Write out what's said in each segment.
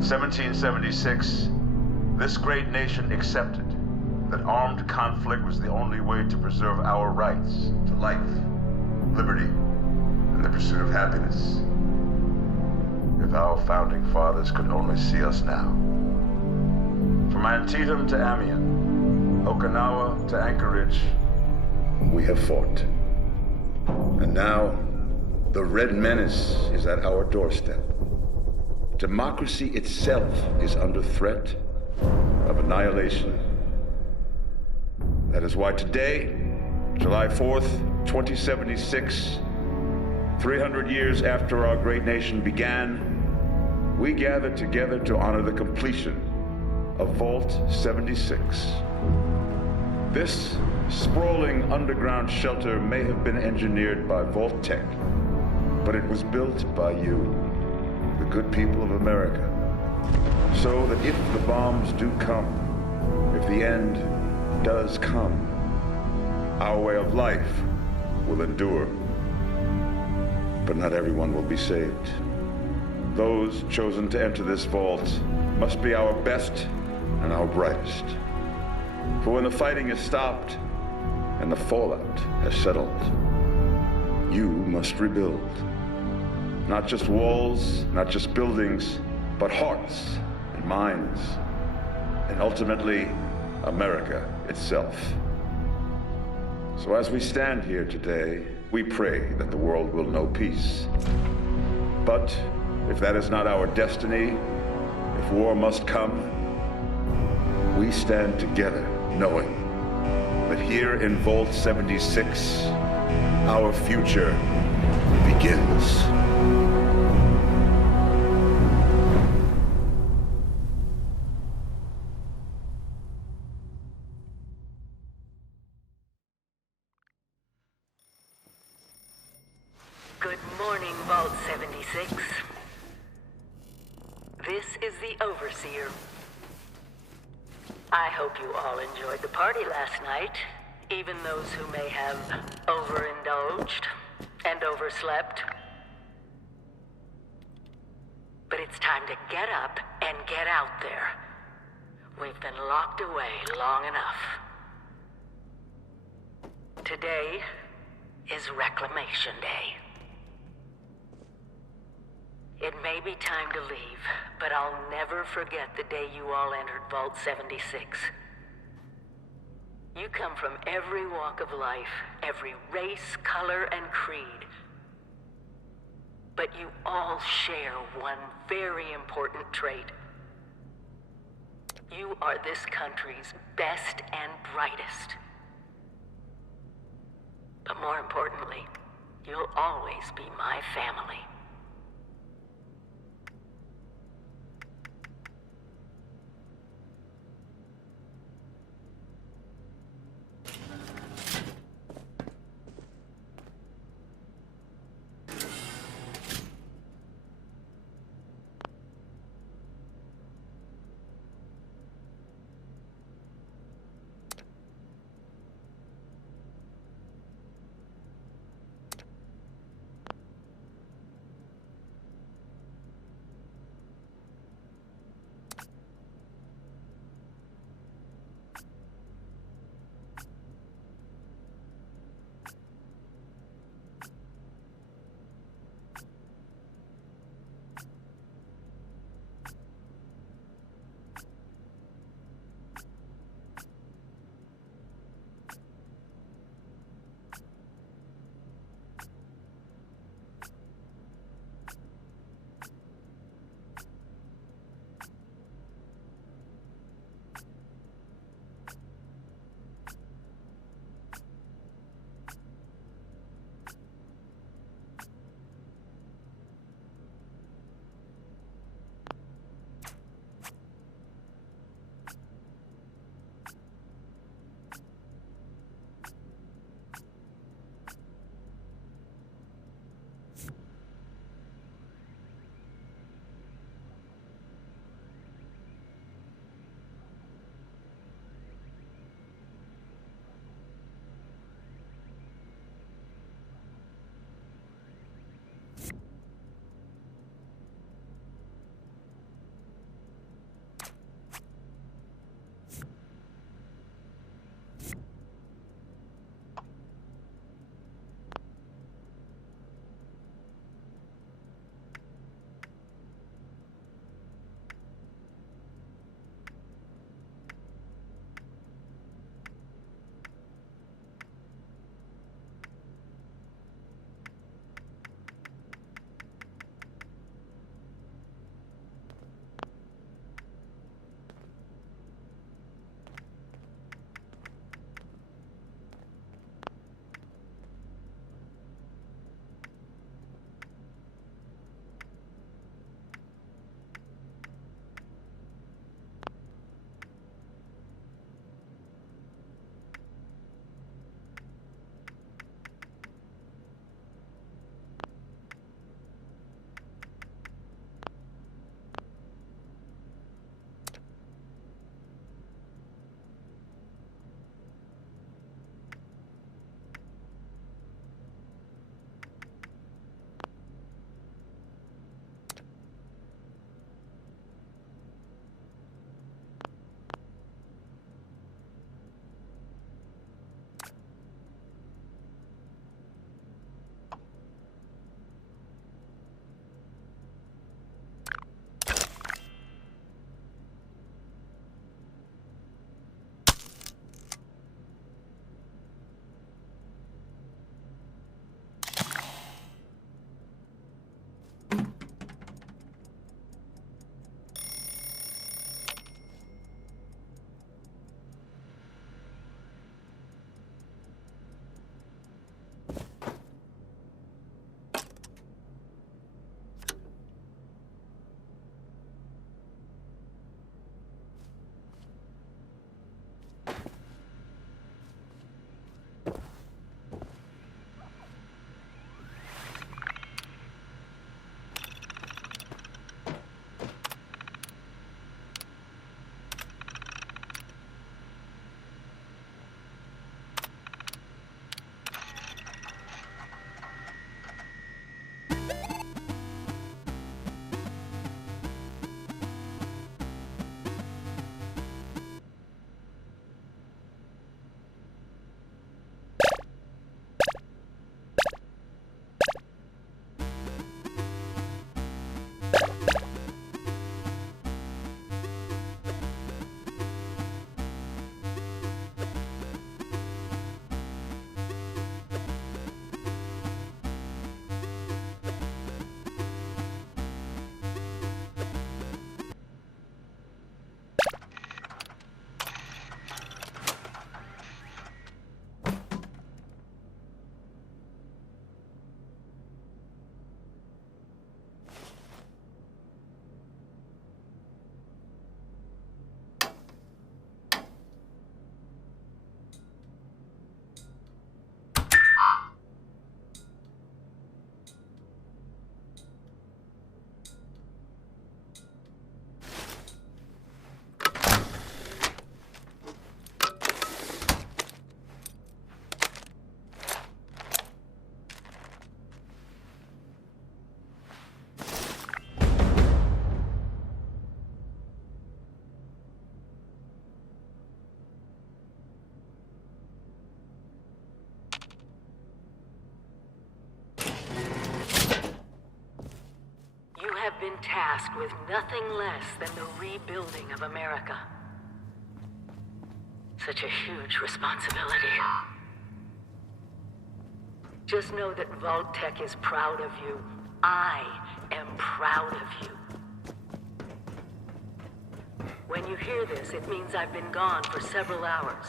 In 1776, this great nation accepted that armed conflict was the only way to preserve our rights to life, liberty, and the pursuit of happiness. If our founding fathers could only see us now. From Antietam to Amiens, Okinawa to Anchorage, we have fought. And now, the Red Menace is at our doorstep. Democracy itself is under threat of annihilation. That is why today, July 4th, 2076, 300 years after our great nation began, we gather together to honor the completion of Vault 76. This sprawling underground shelter may have been engineered by Vault Tech, but it was built by you, the good people of America, so that if the bombs do come, if the end does come, our way of life will endure. But not everyone will be saved. Those chosen to enter this vault must be our best and our brightest. For when the fighting is stopped and the fallout has settled, you must rebuild. Not just walls, not just buildings, but hearts and minds, and ultimately, America itself. So as we stand here today, we pray that the world will know peace. But if that is not our destiny, if war must come, we stand together knowing that here in Vault 76, our future begins. Good morning, Vault 76. This is the Overseer. I hope you all enjoyed the party last night, even those who may have overindulged and overslept. But it's time to get up and get out there. We've been locked away long enough. Today is Reclamation Day. It may be time to leave, but I'll never forget the day you all entered Vault 76. You come from every walk of life, every race, color, and creed. But you all share one very important trait. You are this country's best and brightest. But more importantly, you'll always be my family. tasked with nothing less than the rebuilding of America. Such a huge responsibility. Just know that Vault-Tec is proud of you. I am proud of you. When you hear this, it means I've been gone for several hours.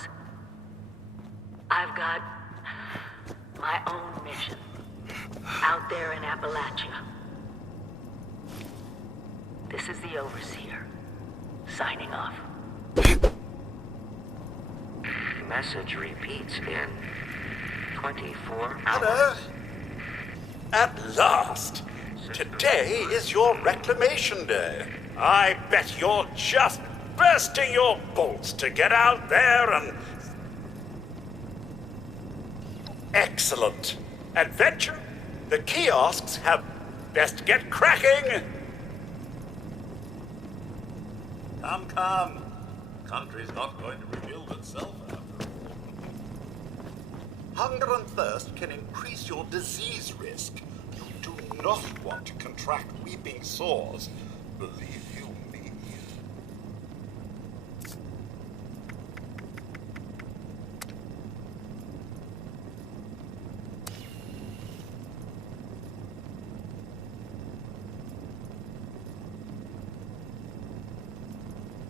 I've got my own mission out there in Appalachia. This is the Overseer, signing off. Message repeats in 24 hours. Hello? At last! Today is your reclamation day. I bet you're just bursting your bolts to get out there and... Excellent. Adventure? The kiosks have best get cracking! Come. Country's not going to rebuild itself after all. Hunger and thirst can increase your disease risk. You do not want to contract weeping sores. Believe you me.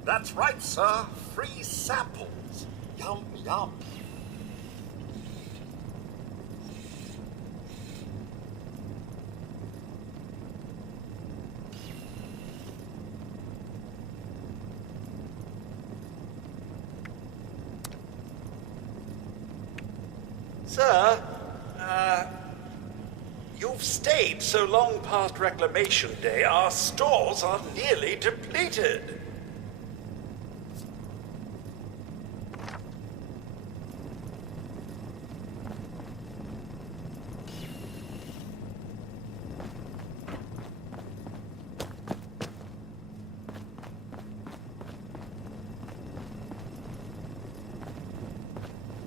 That's right, sir. Free samples. Yum, yum. Sir, you've stayed so long past Reclamation Day, our stores are nearly depleted.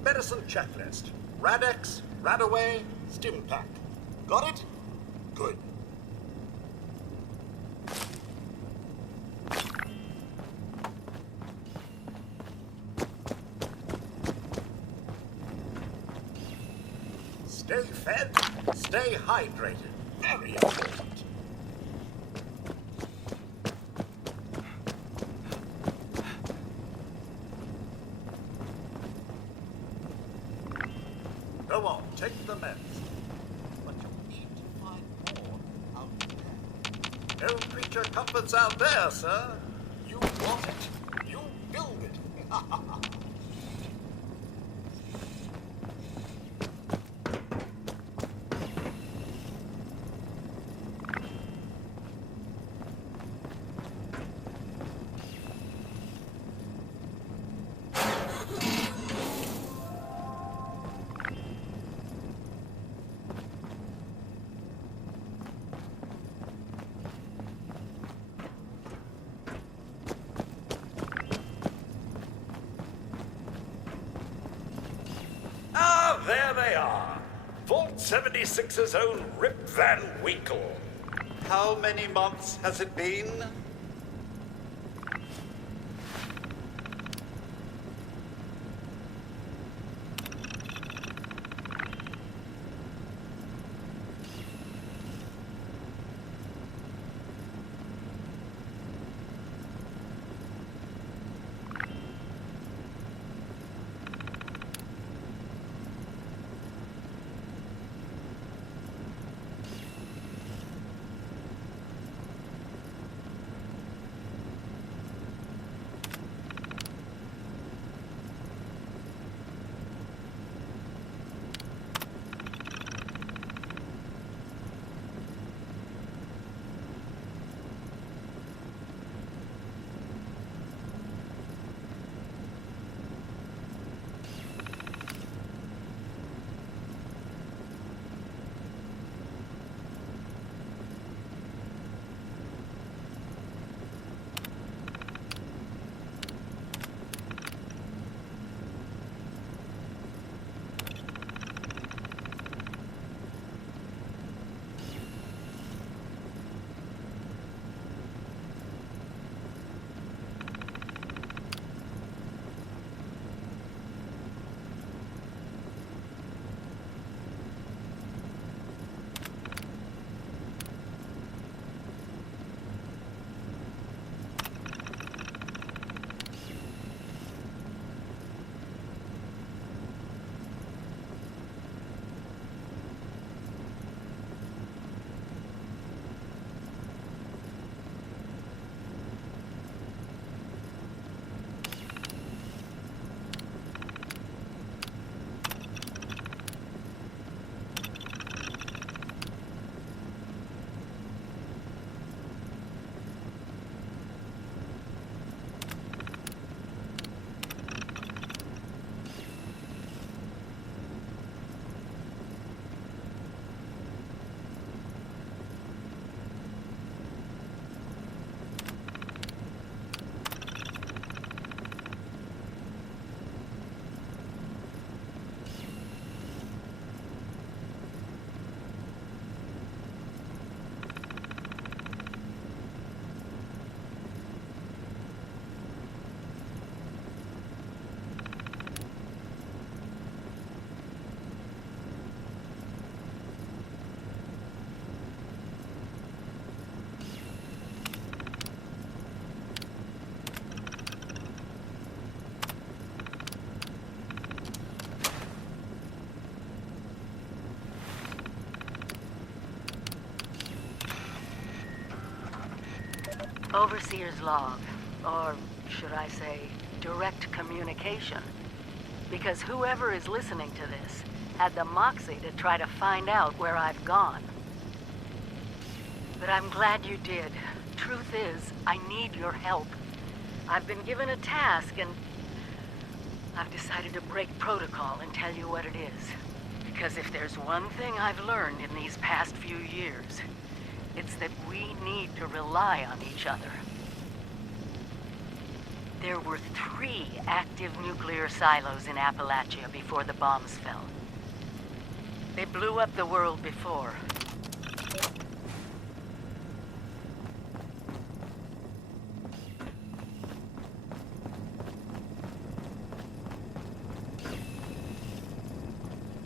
Medicine checklist. Radex, Radaway, Stimpack. Got it? Good. Stay fed, stay hydrated. Very important. Go on, take the meds. But you need to find more out there. No creature comforts out there, sir. You want it. You build it. There they are. Vault 76's own Rip Van Winkle. How many months has it been? Overseer's log, or should I say, direct communication. Because whoever is listening to this had the moxie to try to find out where I've gone. But I'm glad you did. Truth is, I need your help. I've been given a task and I've decided to break protocol and tell you what it is. Because if there's one thing I've learned in these past few years, it's that we need to rely on each other. There were 3 active nuclear silos in Appalachia before the bombs fell. They blew up the world before.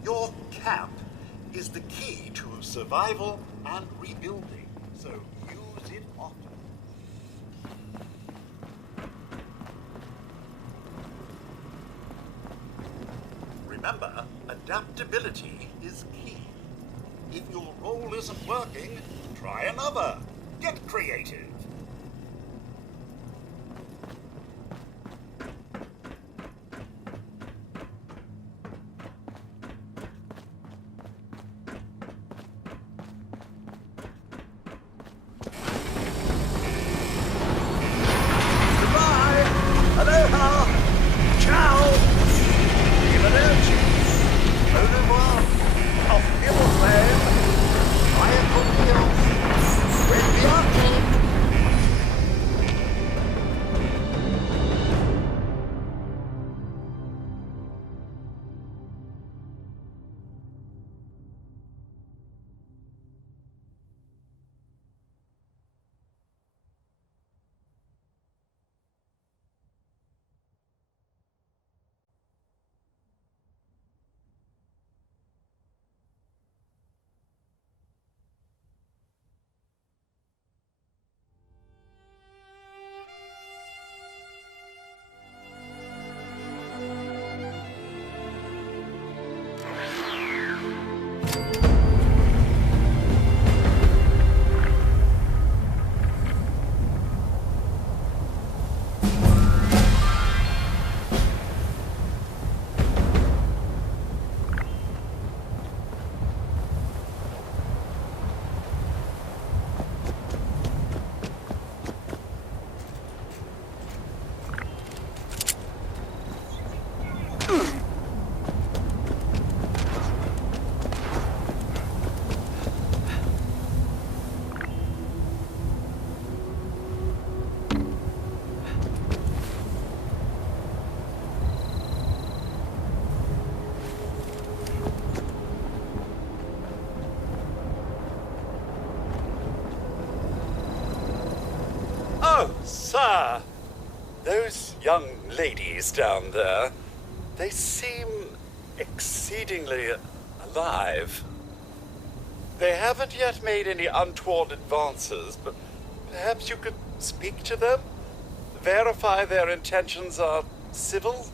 Your camp is the key to survival and rebuilding, so use it often. Remember, adaptability is key. If your role isn't working, try another. Get creative. Sir, those young ladies down there, they seem exceedingly alive. They haven't yet made any untoward advances, but perhaps you could speak to them? Verify their intentions are civil?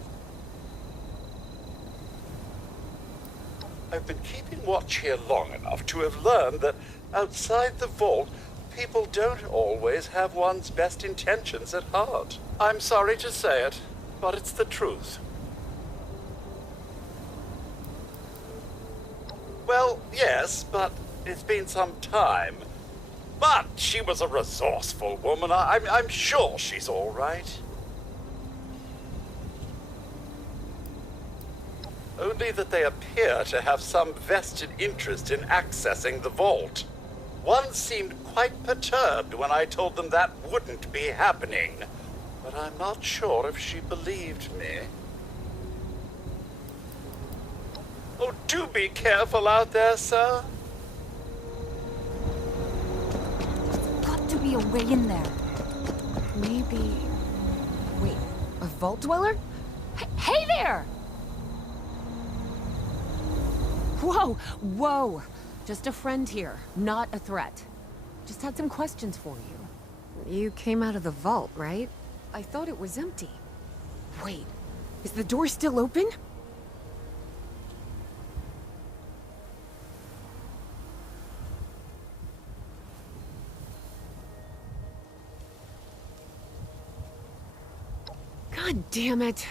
I've been keeping watch here long enough to have learned that outside the vault, people don't always have one's best intentions at heart. I'm sorry to say it, but it's the truth. Well, yes, but it's been some time. But she was a resourceful woman. I'm sure she's all right. Only that they appear to have some vested interest in accessing the vault. One seemed quite perturbed when I told them that wouldn't be happening, but I'm not sure if she believed me. Oh, do be careful out there, sir. There's got to be a way in there. Maybe... Wait, a vault dweller? Hey there! Whoa, whoa! Just a friend here, not a threat. Just had some questions for you. You came out of the vault, right? I thought it was empty. Wait, is the door still open? God damn it.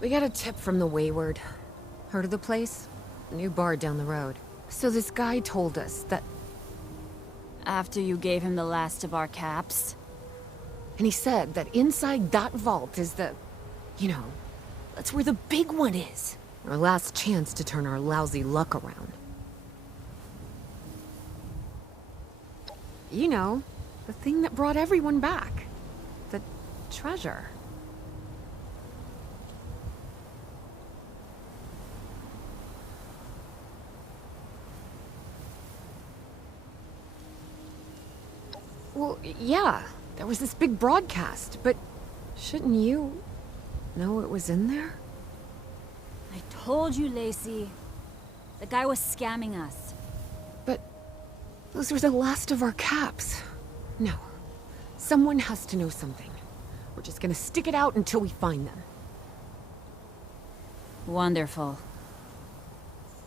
We got a tip from the Wayward. Heard of the place? New bar down the road. So this guy told us that... After you gave him the last of our caps? And he said that inside that vault is the... You know, that's where the big one is. Our last chance to turn our lousy luck around. You know, the thing that brought everyone back. The treasure. Well, yeah, there was this big broadcast, but shouldn't you know it was in there? I told you, Lacey. The guy was scamming us. But those were the last of our caps. No, someone has to know something. We're just gonna stick it out until we find them. Wonderful.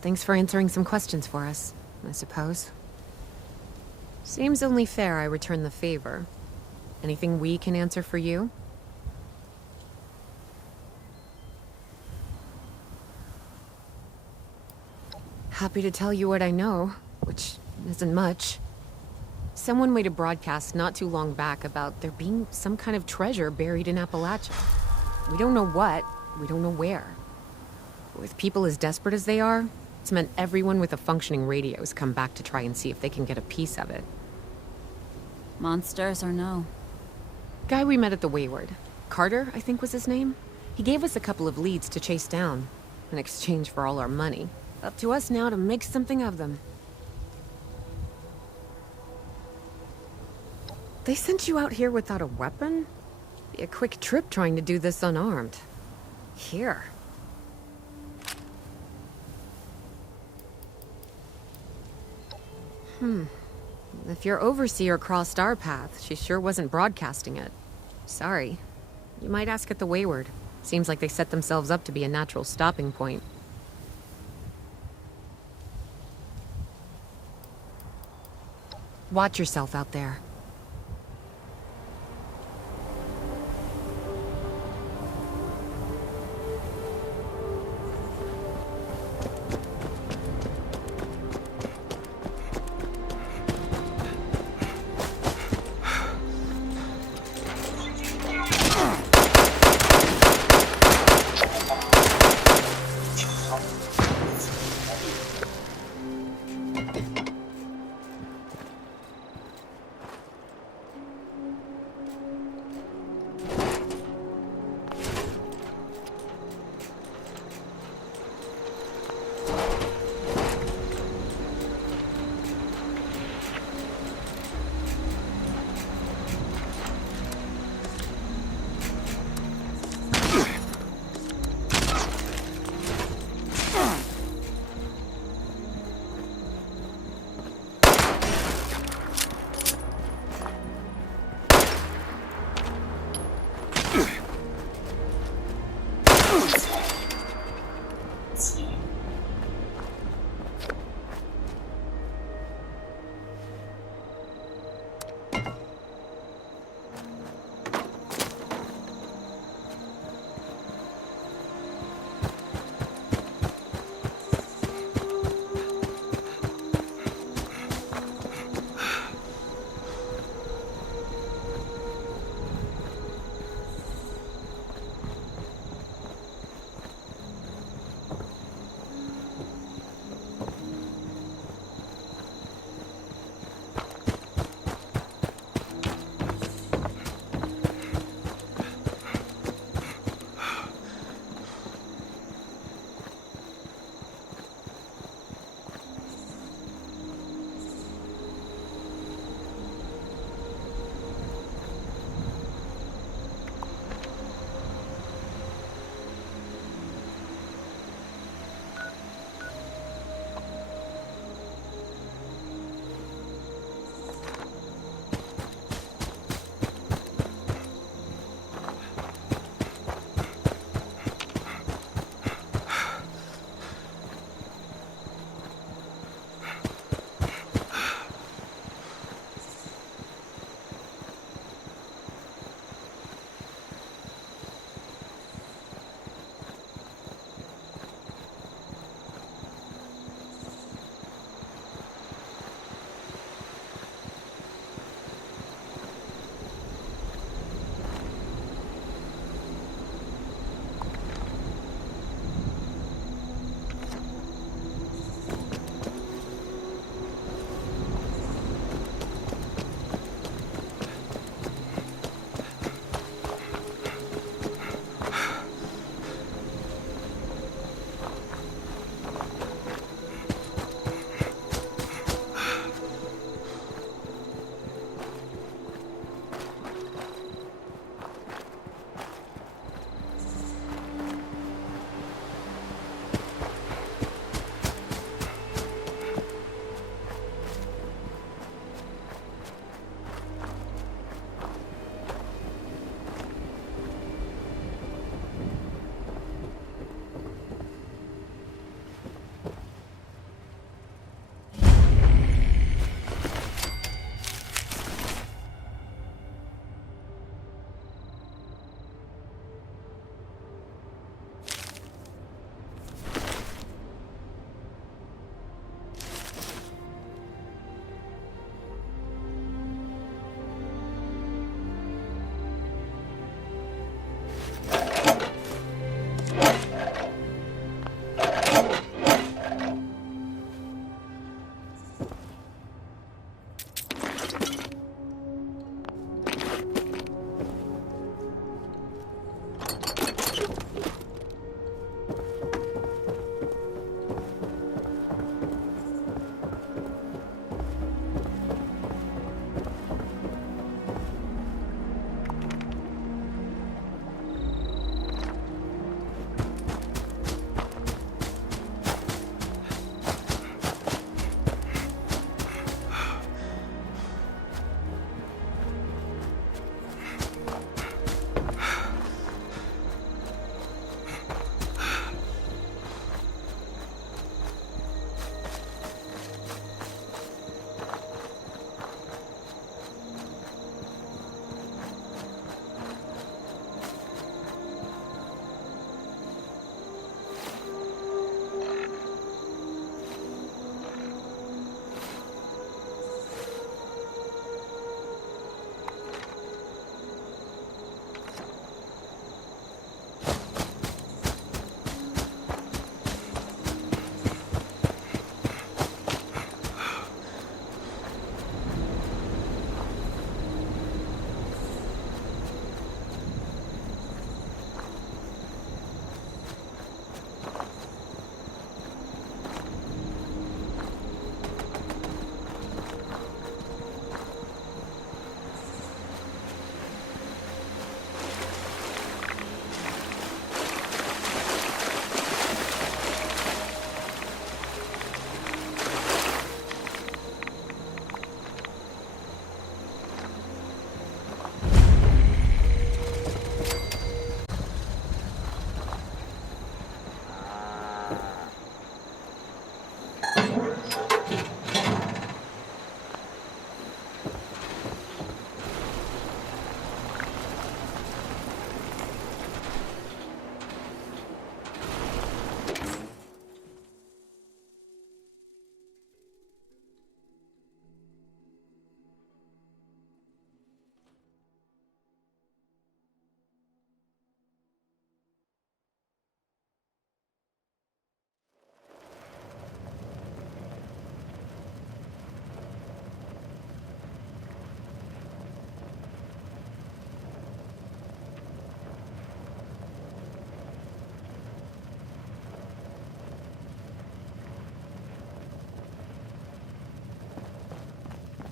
Thanks for answering some questions for us, I suppose. Seems only fair I return the favor. Anything we can answer for you? Happy to tell you what I know, which isn't much. Someone made a broadcast not too long back about there being some kind of treasure buried in Appalachia. We don't know what, we don't know where. With people as desperate as they are, it's meant everyone with a functioning radio has come back to try and see if they can get a piece of it. Monsters or no? Guy we met at the Wayward. Carter, I think was his name. He gave us a couple of leads to chase down, in exchange for all our money. Up to us now to make something of them. They sent you out here without a weapon? Be a quick trip trying to do this unarmed. Here. If your overseer crossed our path, she sure wasn't broadcasting it. Sorry. You might ask at the Wayward. Seems like they set themselves up to be a natural stopping point. Watch yourself out there.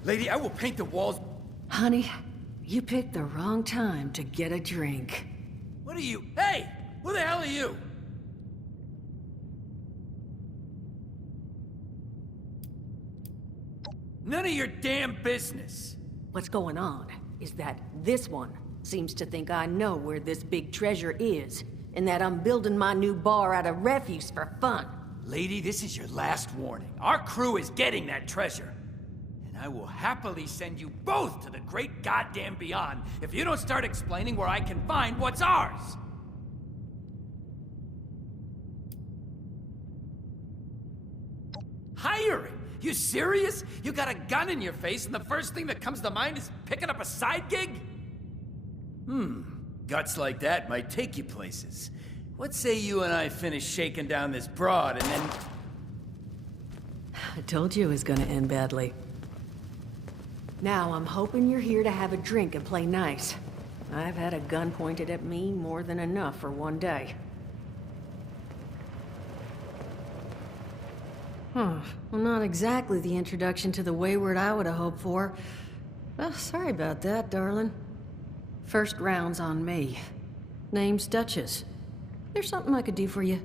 Lady, I will paint the walls. Honey, you picked the wrong time to get a drink. What are you? Hey! Who the hell are you? None of your damn business. What's going on is that this one seems to think I know where this big treasure is, and that I'm building my new bar out of refuse for fun. Lady, this is your last warning. Our crew is getting that treasure. And I will happily send you both to the great goddamn beyond if you don't start explaining where I can find what's ours. Hiring? You serious? You got a gun in your face and the first thing that comes to mind is picking up a side gig? Guts like that might take you places. What say you and I finish shaking down this broad and then... I told you it was gonna end badly. Now I'm hoping you're here to have a drink and play nice. I've had a gun pointed at me more than enough for one day. Well, not exactly the introduction to the wayward I would have hoped for. Well, sorry about that, darling. First round's on me. Name's Duchess. There's something I could do for you.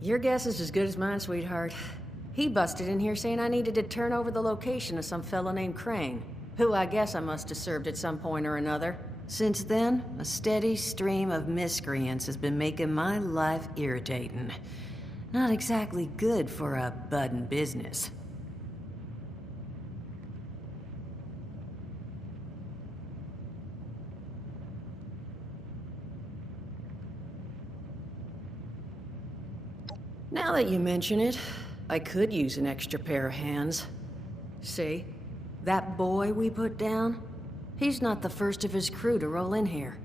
Your guess is as good as mine, sweetheart. He busted in here saying I needed to turn over the location of some fella named Crane, who I guess I must have served at some point or another. Since then, a steady stream of miscreants has been making my life irritating. Not exactly good for a budding business. Now that you mention it, I could use an extra pair of hands. See? That boy we put down? He's not the first of his crew to roll in here.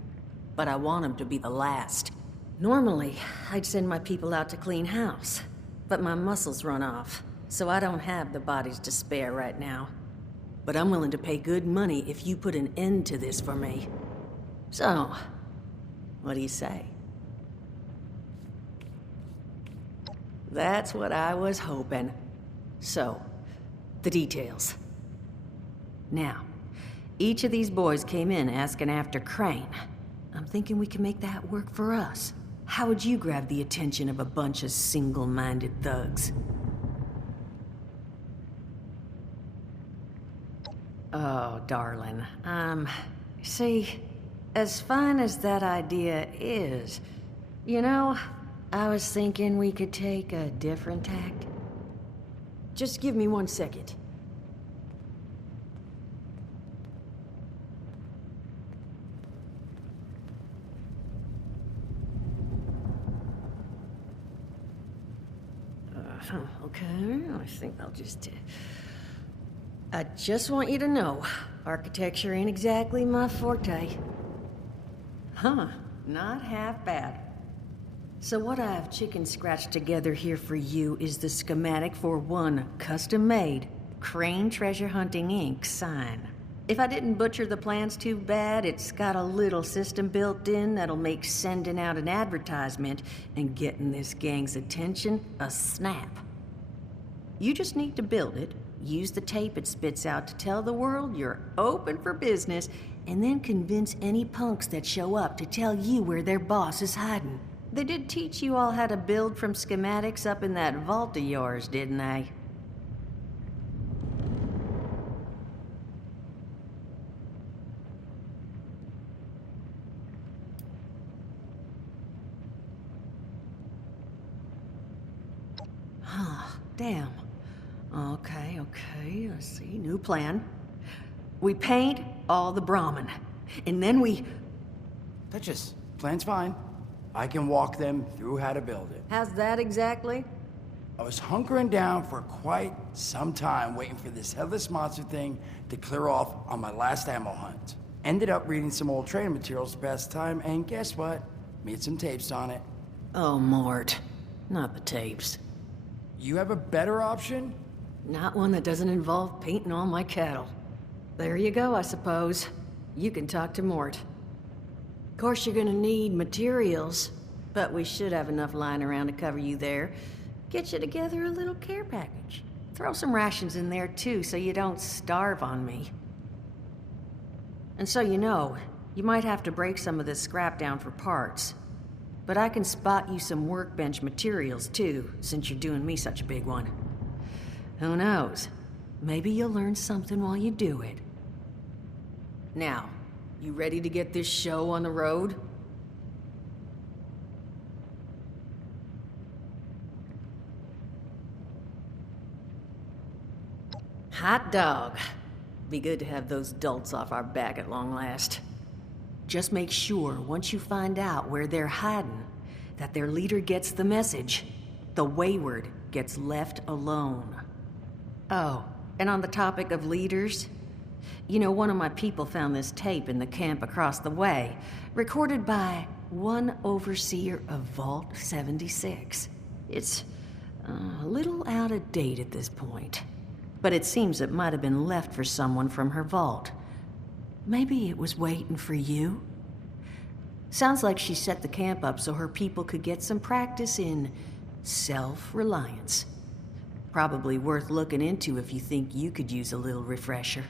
But I want him to be the last. Normally, I'd send my people out to clean house. But my muscles run off, so I don't have the bodies to spare right now. But I'm willing to pay good money if you put an end to this for me. So, what do you say? That's what I was hoping. So, the details. Now, each of these boys came in asking after Crane. I'm thinking we can make that work for us. How would you grab the attention of a bunch of single-minded thugs? Oh, darling, see, as fine as that idea is, you know, I was thinking we could take a different tack. Just give me 1 second. Okay, I think I'll just... I just want you to know, architecture ain't exactly my forte. Huh, not half bad. So what I've chicken-scratched together here for you is the schematic for one custom-made Crane Treasure Hunting Inc. sign. If I didn't butcher the plans too bad, it's got a little system built in that'll make sending out an advertisement and getting this gang's attention a snap. You just need to build it, use the tape it spits out to tell the world you're open for business, and then convince any punks that show up to tell you where their boss is hiding. They did teach you all how to build from schematics up in that vault of yours, didn't they? Huh, damn. Okay, let's see, new plan. We paint all the Brahmin, and then we... Duchess, plan's fine. I can walk them through how to build it. How's that exactly? I was hunkering down for quite some time waiting for this headless monster thing to clear off on my last ammo hunt. Ended up reading some old training materials to pass time, and guess what? Made some tapes on it. Oh, Mort. Not the tapes. You have a better option? Not one that doesn't involve painting all my cattle. There you go, I suppose. You can talk to Mort. Of course, you're gonna need materials, but we should have enough lying around to cover you there. Get you together a little care package. Throw some rations in there too, so you don't starve on me. And so you know, you might have to break some of this scrap down for parts. But I can spot you some workbench materials too, since you're doing me such a big one. Who knows? Maybe you'll learn something while you do it. Now, you ready to get this show on the road? Hot dog. Be good to have those dolts off our back at long last. Just make sure, once you find out where they're hiding, that their leader gets the message. The wayward gets left alone. Oh, and on the topic of leaders, you know, one of my people found this tape in the camp across the way, recorded by one overseer of Vault 76. It's a little out of date at this point, but it seems it might have been left for someone from her vault. Maybe it was waiting for you? Sounds like she set the camp up so her people could get some practice in self-reliance. Probably worth looking into if you think you could use a little refresher.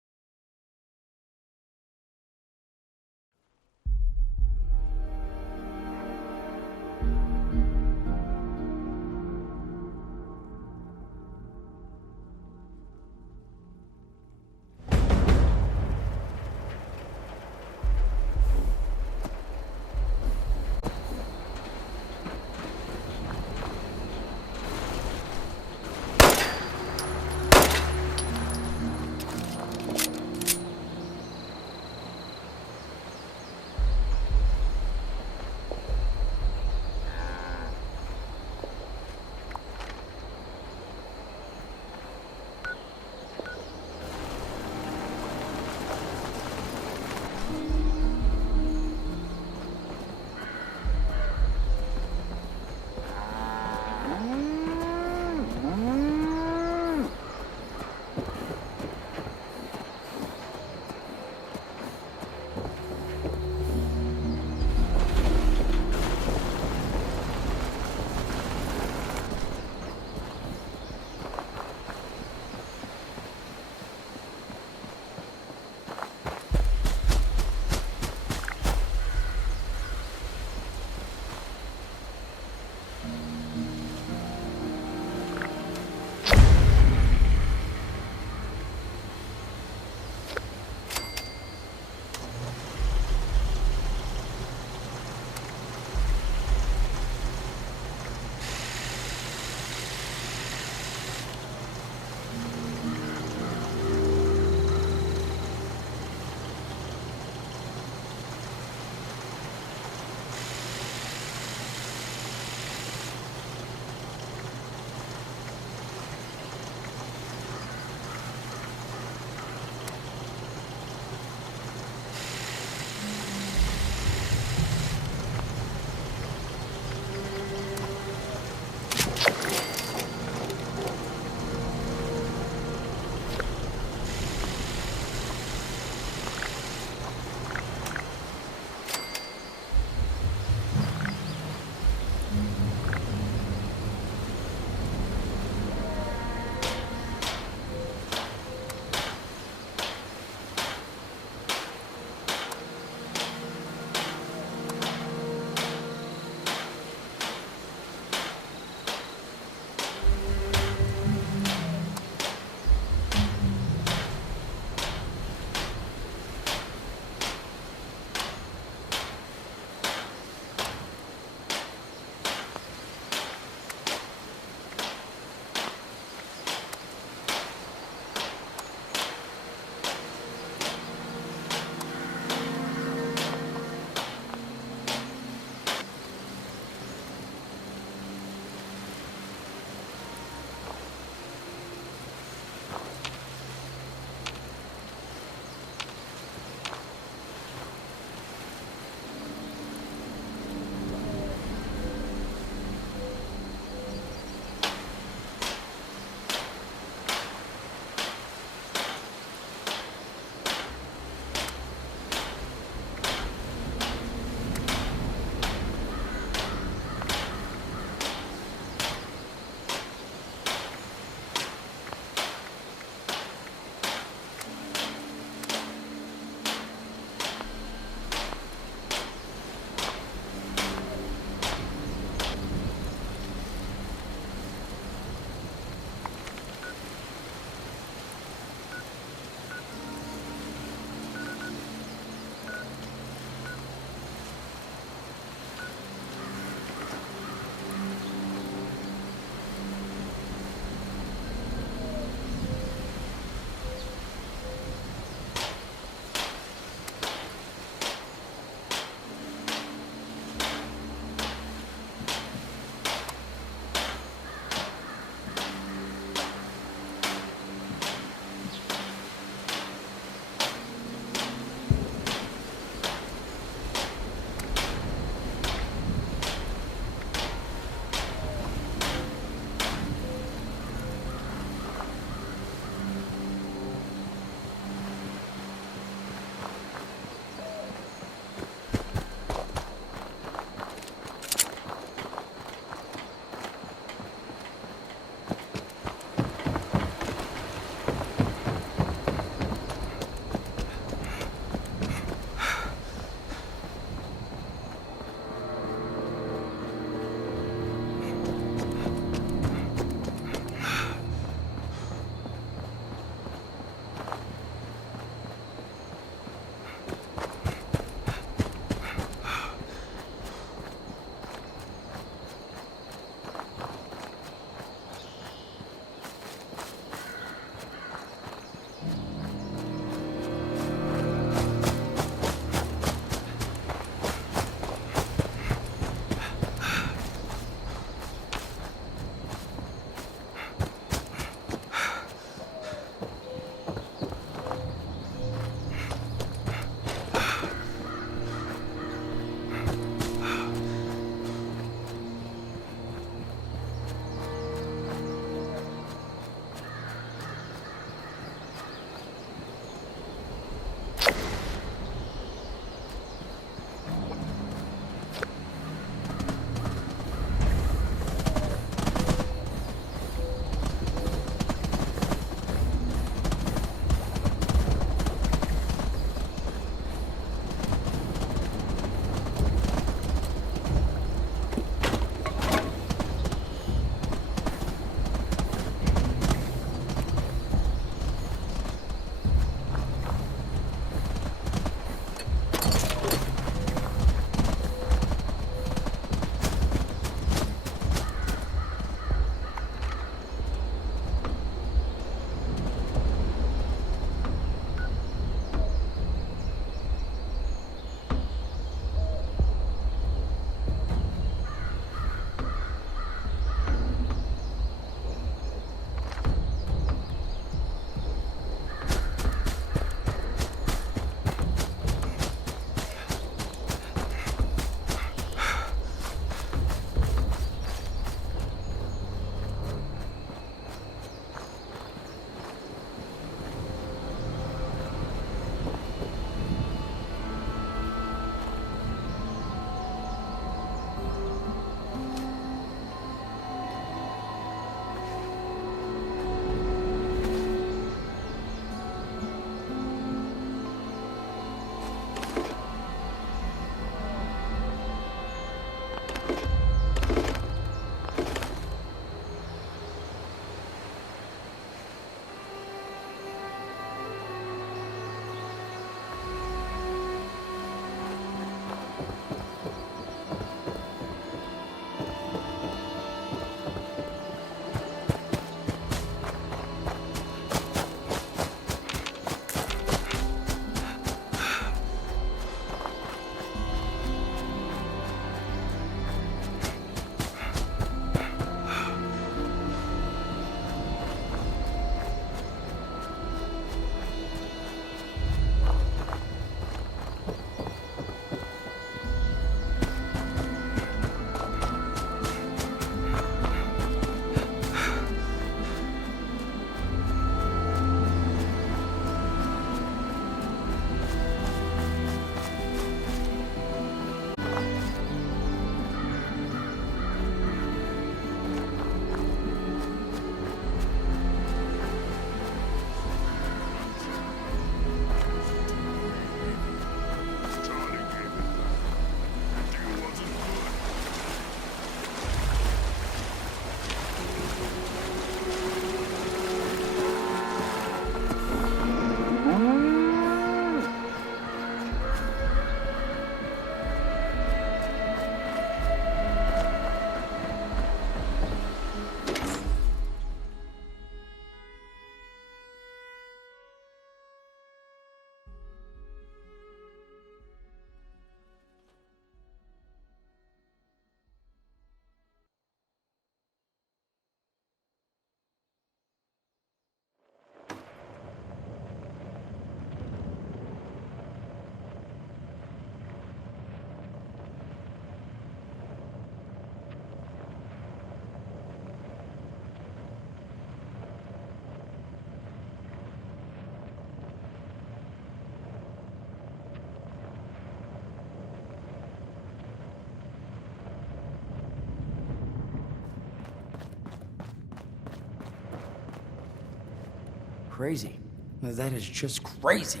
Crazy. Now that is just crazy.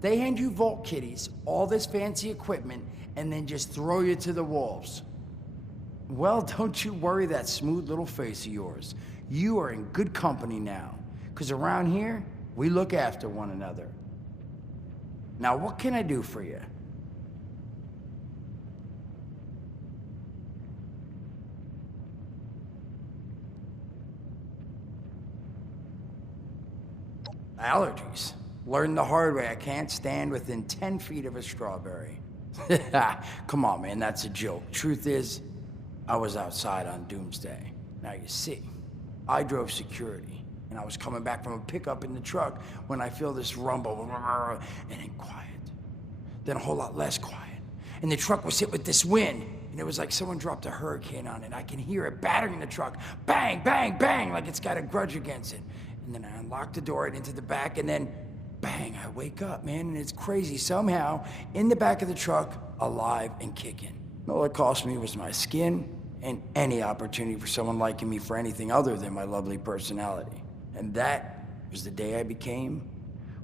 They hand you vault kitties, all this fancy equipment, and then just throw you to the wolves. Well, don't you worry that smooth little face of yours. You are in good company now, because around here, we look after one another. Now, what can I do for you? Allergies. Learned the hard way. I can't stand within 10 feet of a strawberry. Come on, man, that's a joke. Truth is, I was outside on Doomsday. Now you see, I drove security, and I was coming back from a pickup in the truck when I feel this rumble, and then quiet. Then a whole lot less quiet. And the truck was hit with this wind, and it was like someone dropped a hurricane on it. I can hear it battering the truck. Bang, bang, bang, like it's got a grudge against it. And then I unlocked the door and into the back, and then bang, I wake up, man, and it's crazy. Somehow, in the back of the truck, alive and kicking. All it cost me was my skin and any opportunity for someone liking me for anything other than my lovely personality. And that was the day I became,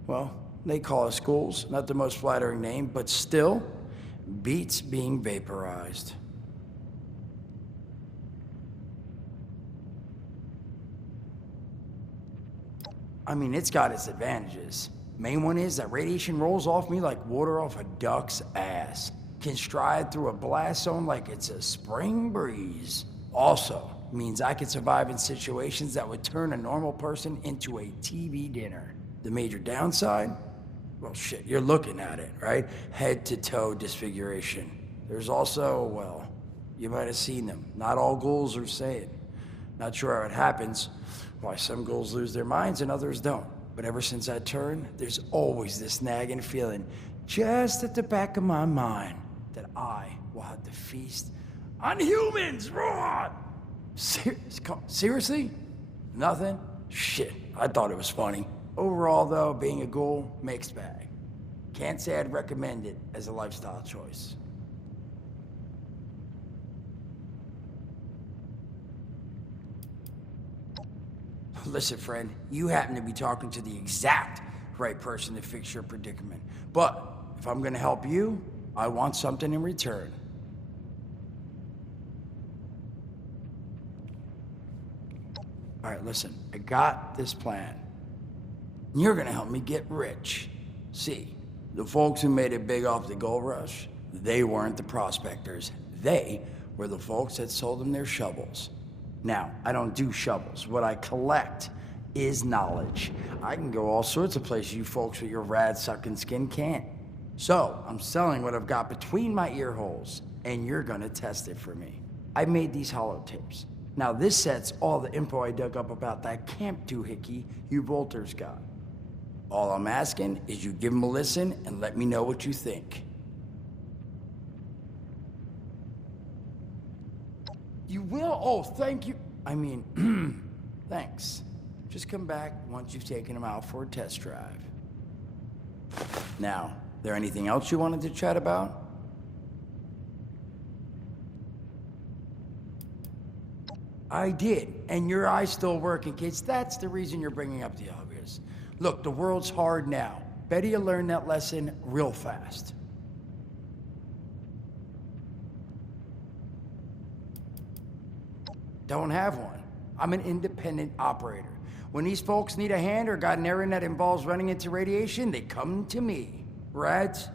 well, they call us schools, not the most flattering name, but still beats being vaporized. I mean, it's got its advantages. Main one is that radiation rolls off me like water off a duck's ass. Can stride through a blast zone like it's a spring breeze. Also, means I can survive in situations that would turn a normal person into a TV dinner. The major downside? Well, shit, you're looking at it, right? Head to toe disfiguration. There's also, well, you might have seen them. Not all ghouls are sane. Not sure how it happens, why some ghouls lose their minds and others don't. But ever since I turned, there's always this nagging feeling just at the back of my mind that I will have to feast on humans. Raw! Seriously? Nothing? Shit, I thought it was funny. Overall, though, being a ghoul, mixed bag. Can't say I'd recommend it as a lifestyle choice. Listen, friend, you happen to be talking to the exact right person to fix your predicament. But if I'm gonna help you, I want something in return. All right, listen, I got this plan. You're gonna help me get rich. See, the folks who made it big off the gold rush, they weren't the prospectors. They were the folks that sold them their shovels. Now, I don't do shovels. What I collect is knowledge. I can go all sorts of places you folks with your rad-sucking skin can't. So, I'm selling what I've got between my ear holes, and you're gonna test it for me. I made these holotapes. Now, this set's all the info I dug up about that camp doohickey you Volters got. All I'm asking is you give them a listen and let me know what you think. You will? Oh, thank you. I mean, thanks. Just come back once you've taken them out for a test drive. Now, there anything else you wanted to chat about? I did, and your eye's still working, kids. That's the reason you're bringing up the obvious. Look, the world's hard now. Better you learn that lesson real fast. Don't have one. I'm an independent operator. When these folks need a hand or got an errand that involves running into radiation, they come to me. Rads?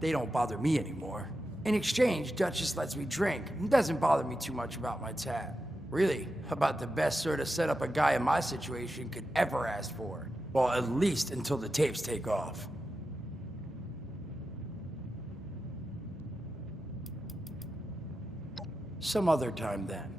They don't bother me anymore. In exchange, Duchess lets me drink and doesn't bother me too much about my tab. Really, about the best sort of setup a guy in my situation could ever ask for. Well, at least until the tapes take off. Some other time then.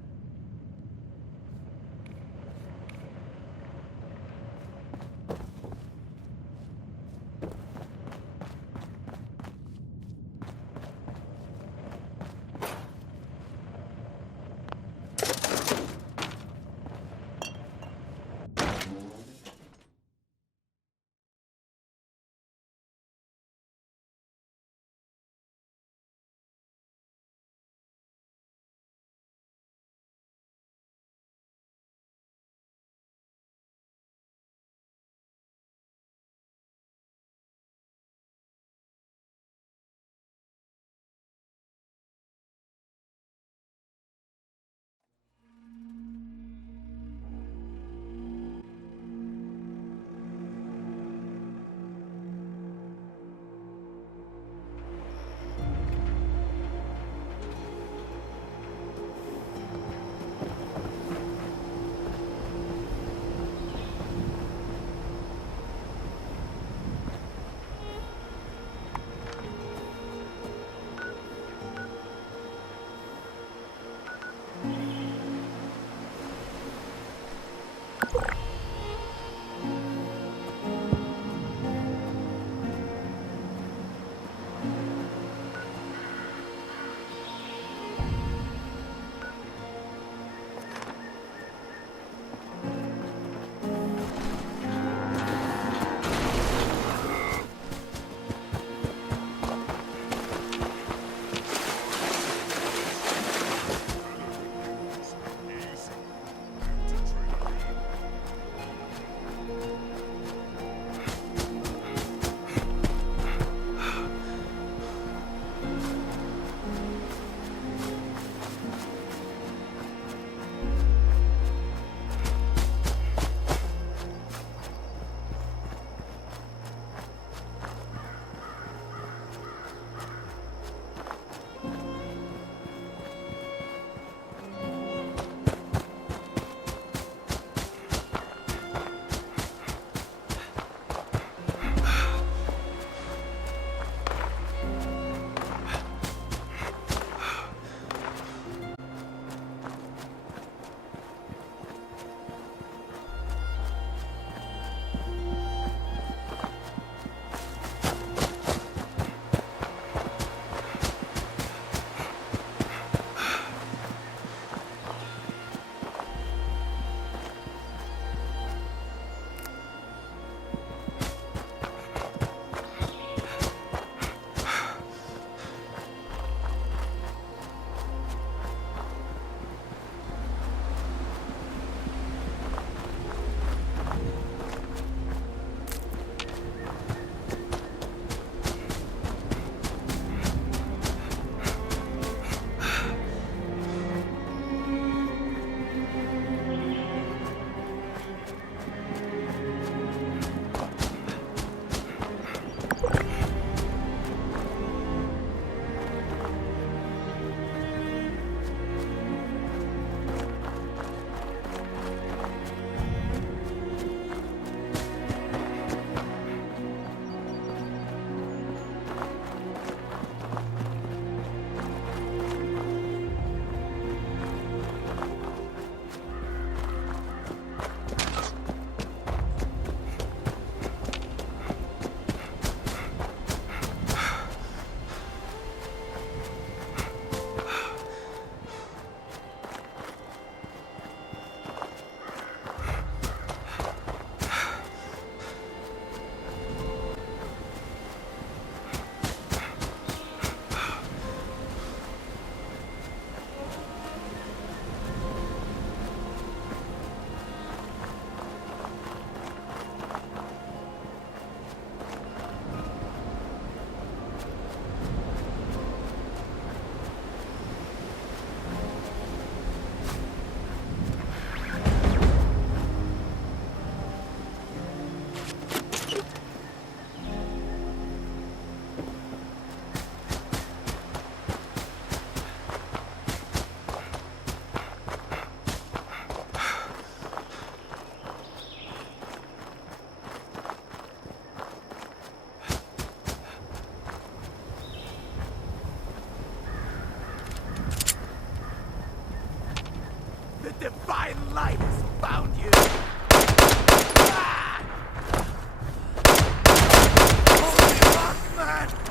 divine light has found you. Holy fuck, man!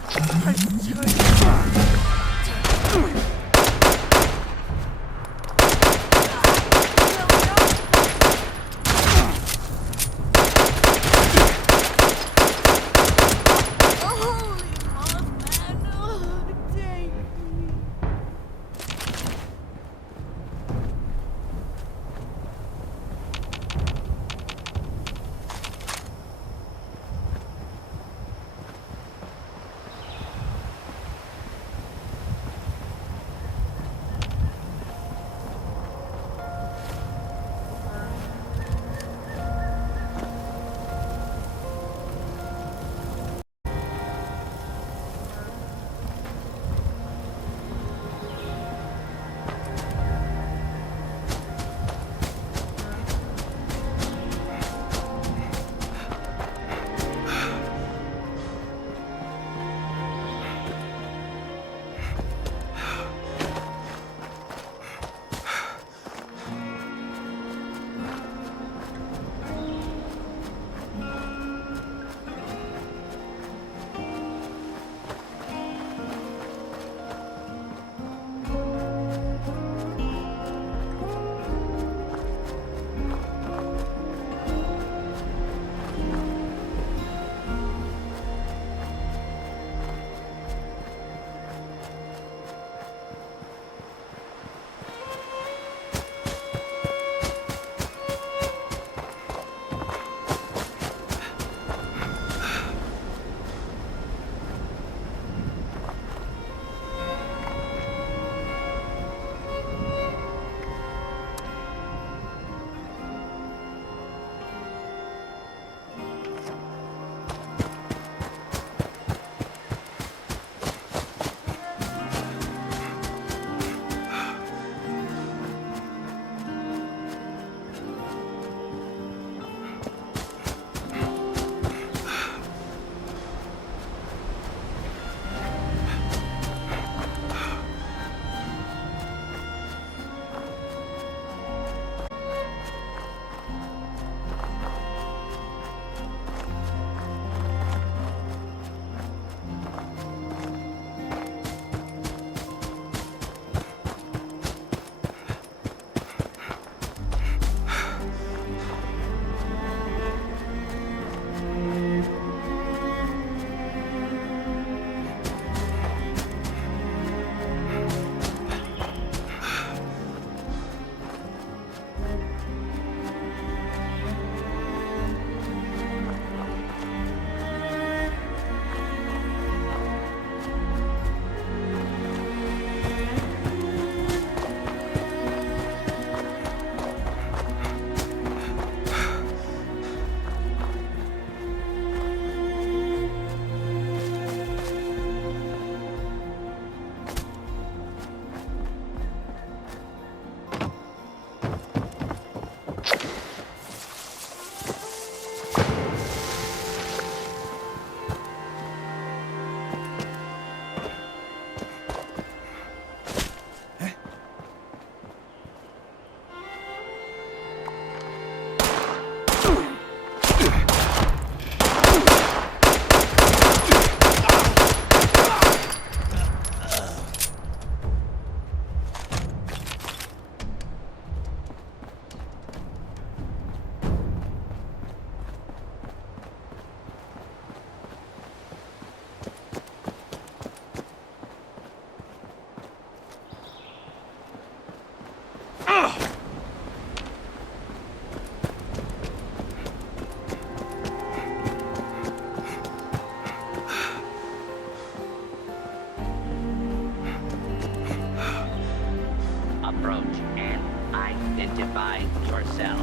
approach and identify yourself.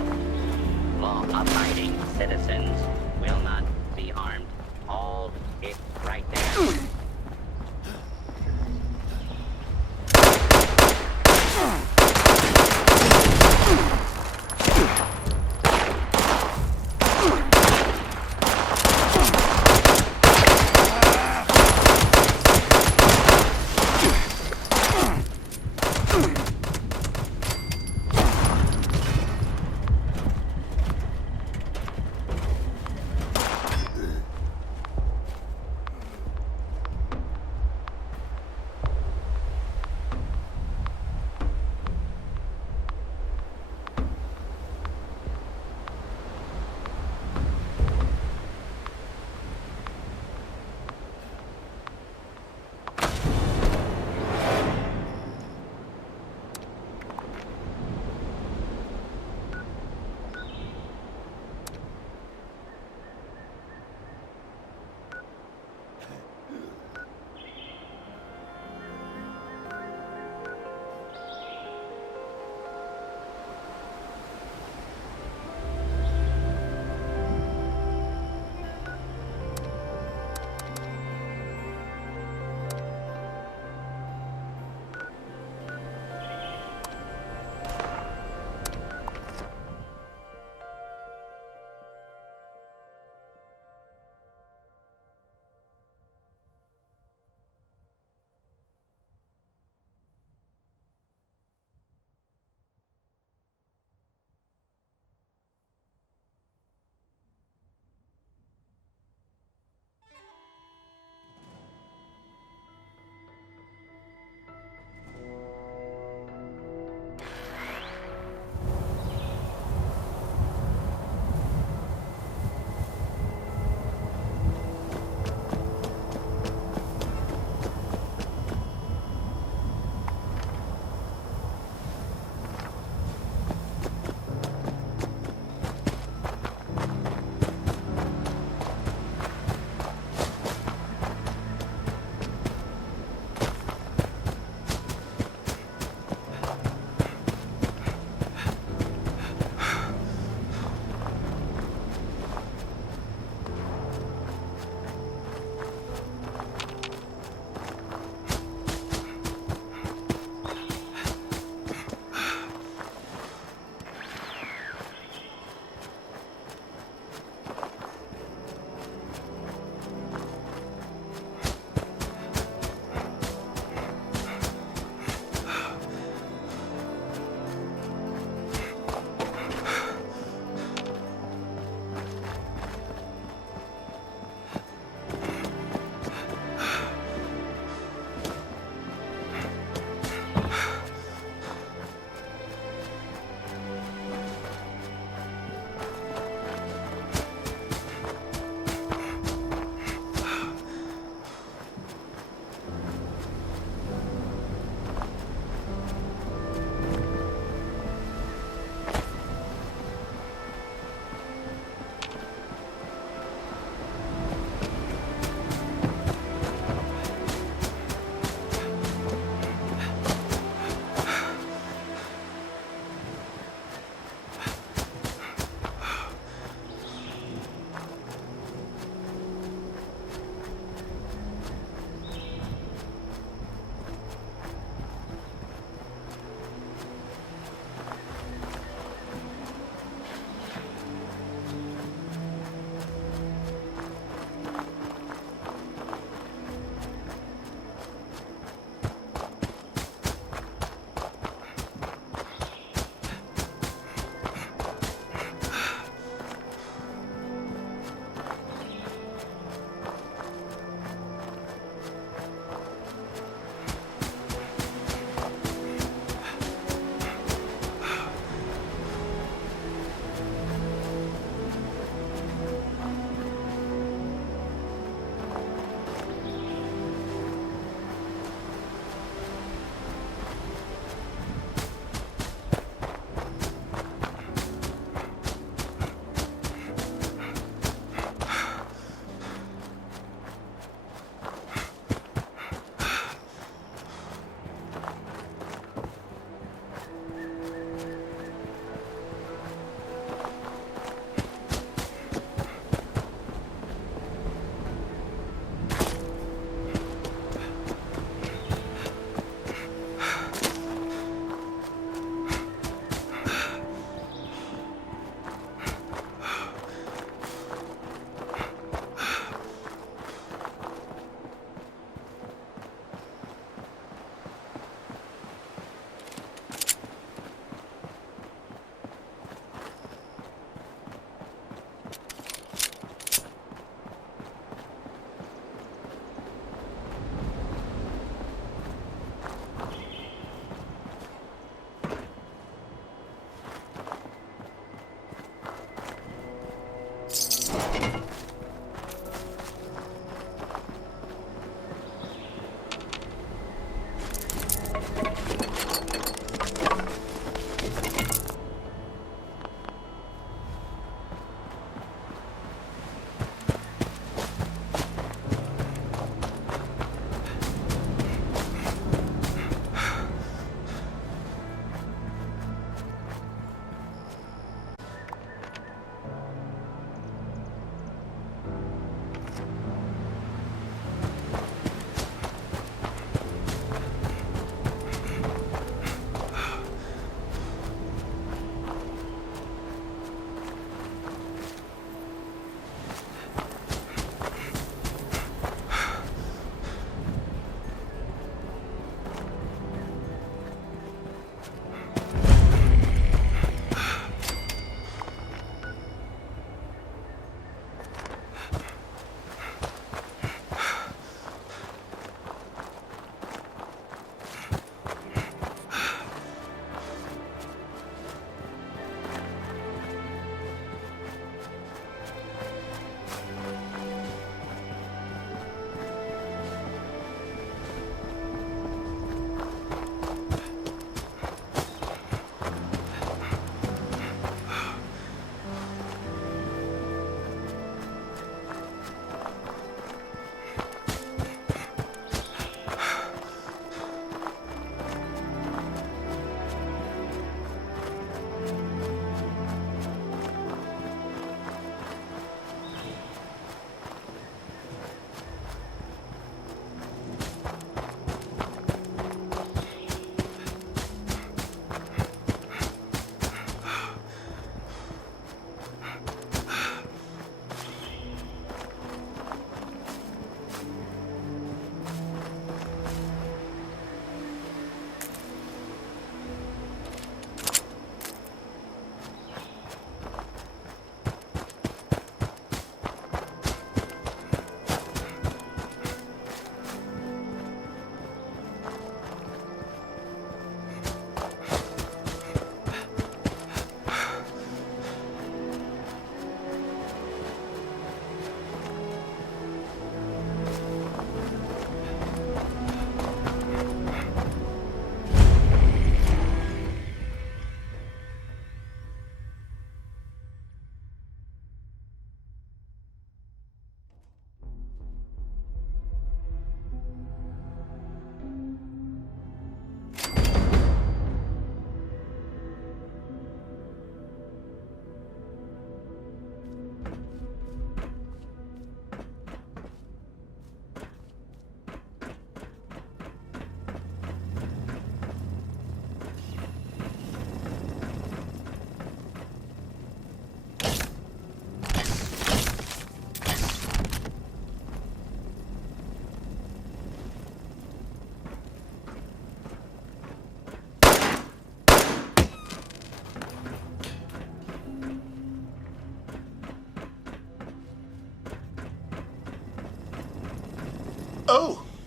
Law-abiding citizens will not be harmed. Hold it right there.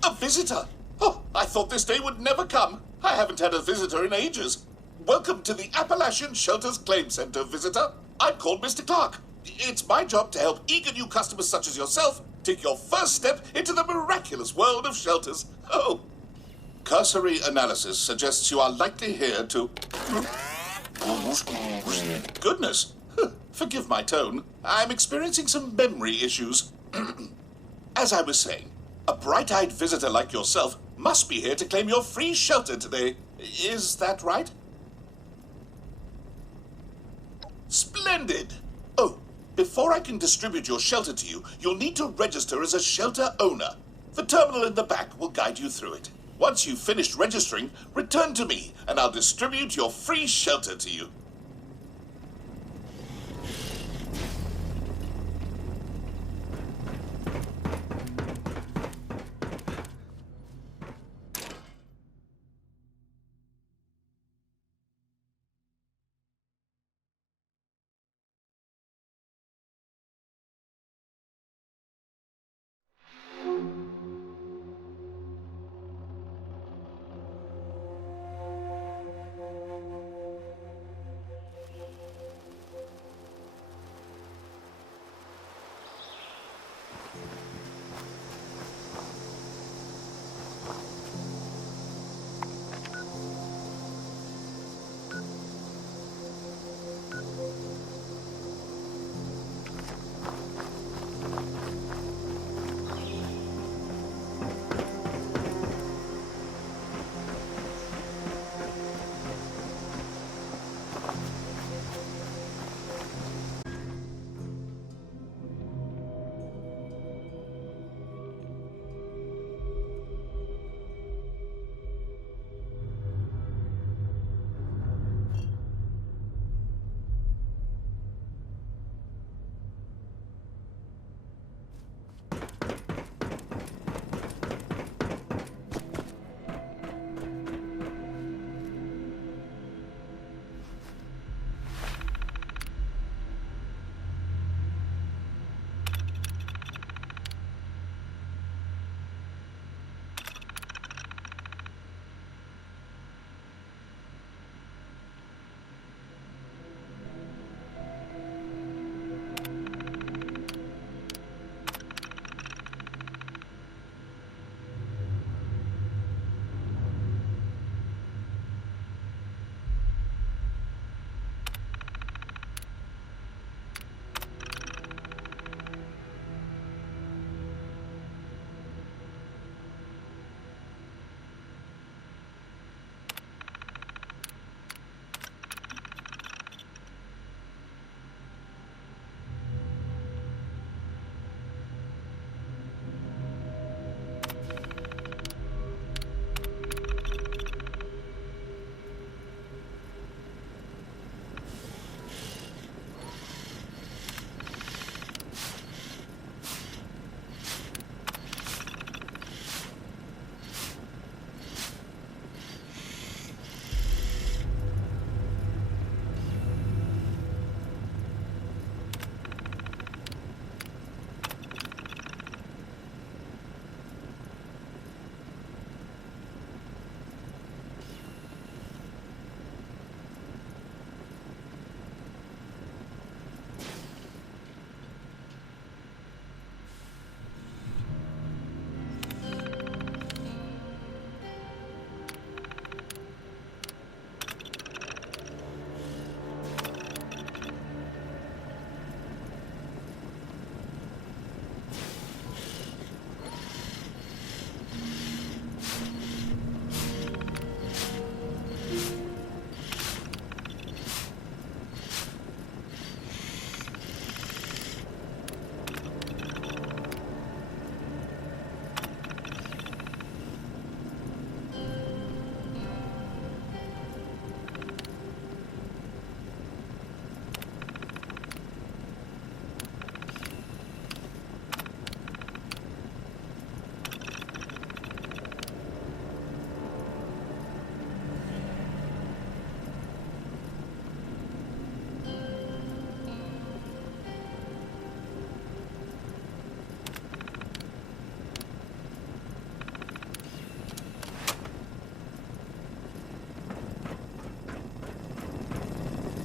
A visitor? Oh, I thought this day would never come. I haven't had a visitor in ages. Welcome to the Appalachian Shelters Claim Center, visitor. I'm called Mr. Clark. It's my job to help eager new customers such as yourself take your first step into the miraculous world of shelters. Oh. Cursory analysis suggests you are likely here to... Goodness. Forgive my tone. I'm experiencing some memory issues. As I was saying, a bright-eyed visitor like yourself must be here to claim your free shelter today. Is that right? Splendid! Oh, before I can distribute your shelter to you, you'll need to register as a shelter owner. The terminal in the back will guide you through it. Once you've finished registering, return to me, and I'll distribute your free shelter to you.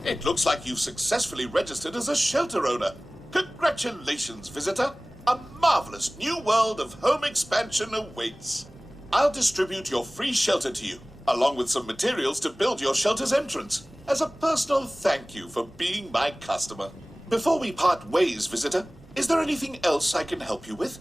It looks like you've successfully registered as a shelter owner. Congratulations, visitor. A marvelous new world of home expansion awaits. I'll distribute your free shelter to you, along with some materials to build your shelter's entrance, as a personal thank you for being my customer. Before we part ways, visitor, is there anything else I can help you with?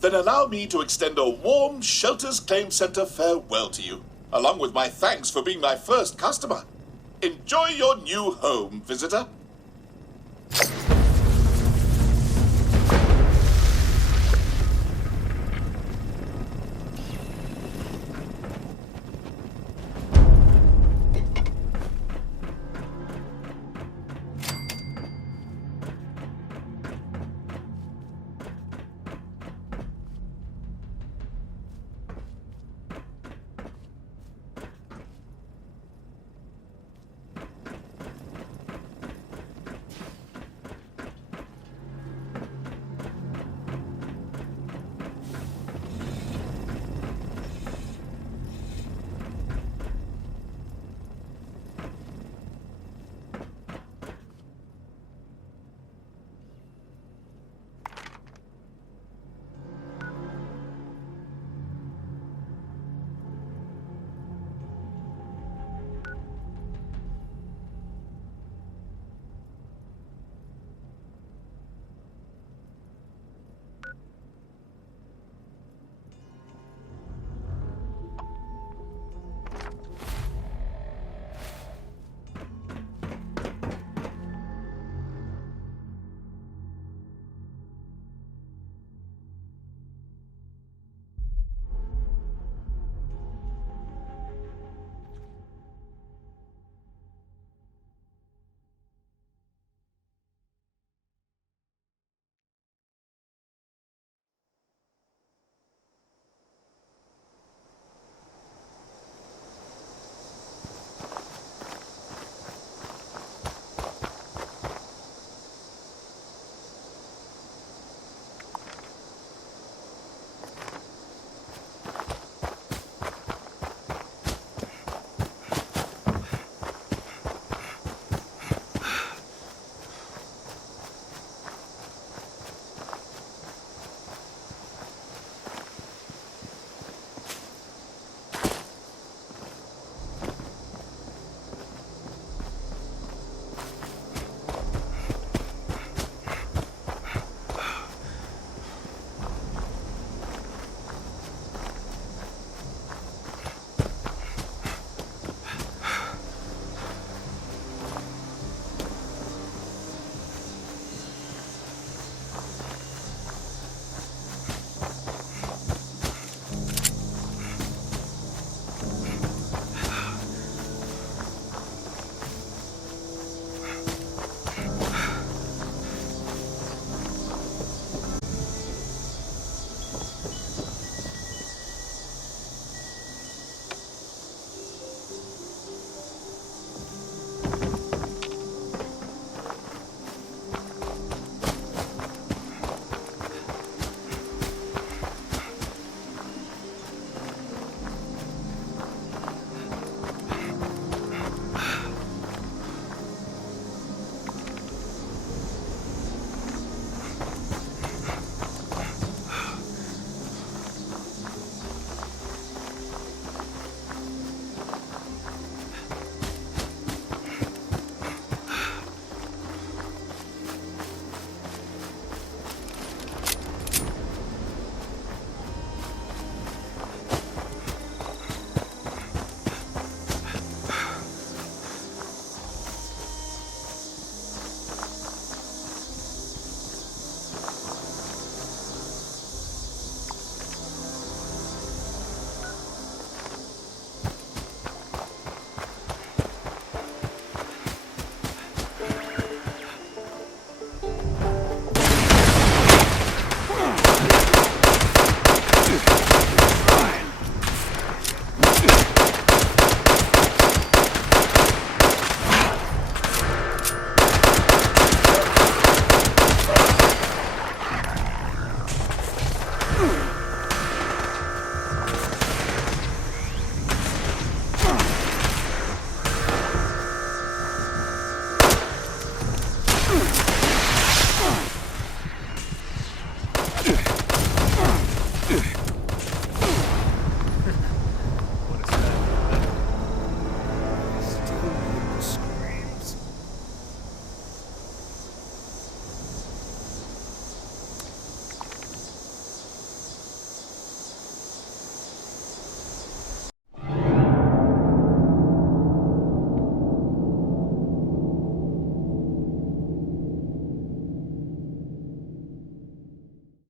Then allow me to extend a warm Shelters Claim Center farewell to you, along with my thanks for being my first customer. Enjoy your new home, visitor.